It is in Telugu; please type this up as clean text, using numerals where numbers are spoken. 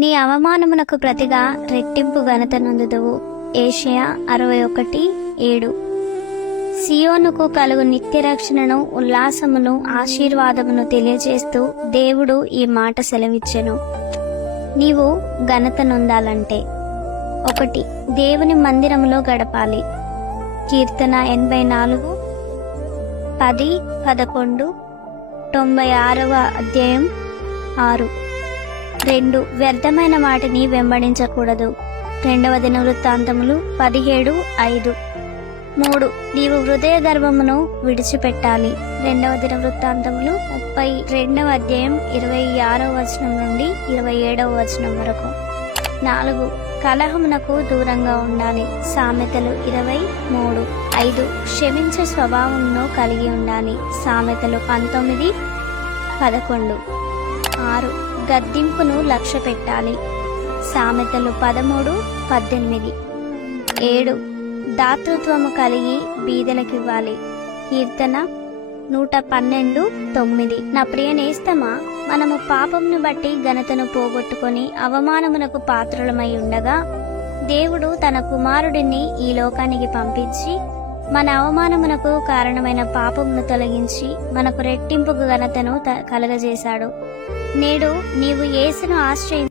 నీ అవమానమునకు ప్రతిగా రెట్టింపు ఘనత నొందుదువు. ఏషయా 61:7. సియోనుకు కలుగు నిత్య రక్షణను, ఉల్లాసమును, ఆశీర్వాదమును తెలియజేస్తూ దేవుడు ఈ మాట సెలవిచ్చెను. నీవు ఘనత నొందాలంటే 1. దేవుని మందిరములో గడపాలి. కీర్తన 84, 10, 11, 96వ అధ్యాయం 6. 2. వ్యర్థమైన వాటిని వెంబడించకూడదు. 2వ దినవృత్తాంతములు 17:5. 3. నీవు హృదయ గర్వమును విడిచిపెట్టాలి. 2వ దినవృత్తాంతములు 32వ అధ్యాయం 26వ వచనం నుండి 27వ వచనం వరకు. 4. కలహమునకు దూరంగా ఉండాలి. సామెతలు 23. 5. క్షమించే స్వభావమును కలిగి ఉండాలి. సామెతలు 19:11. 6. గద్దింపును లక్ష్య పెట్టాలి. సామెతలు 13:18. 7. దాతృత్వము కలిగి బీదలకివ్వాలి. కీర్తన 112:9. నా ప్రియ నేస్తమా, మనము పాపమును బట్టి ఘనతను పోగొట్టుకొని అవమానమునకు పాత్రులమై ఉండగా, దేవుడు తన కుమారుడిని ఈ లోకానికి పంపించి మన అవమానమునకు కారణమైన పాపమును తొలగించి మనకు రెట్టింపు ఘనతను కలగజేశాడు. నేడు నీవు యేసును ఆశ్రయించి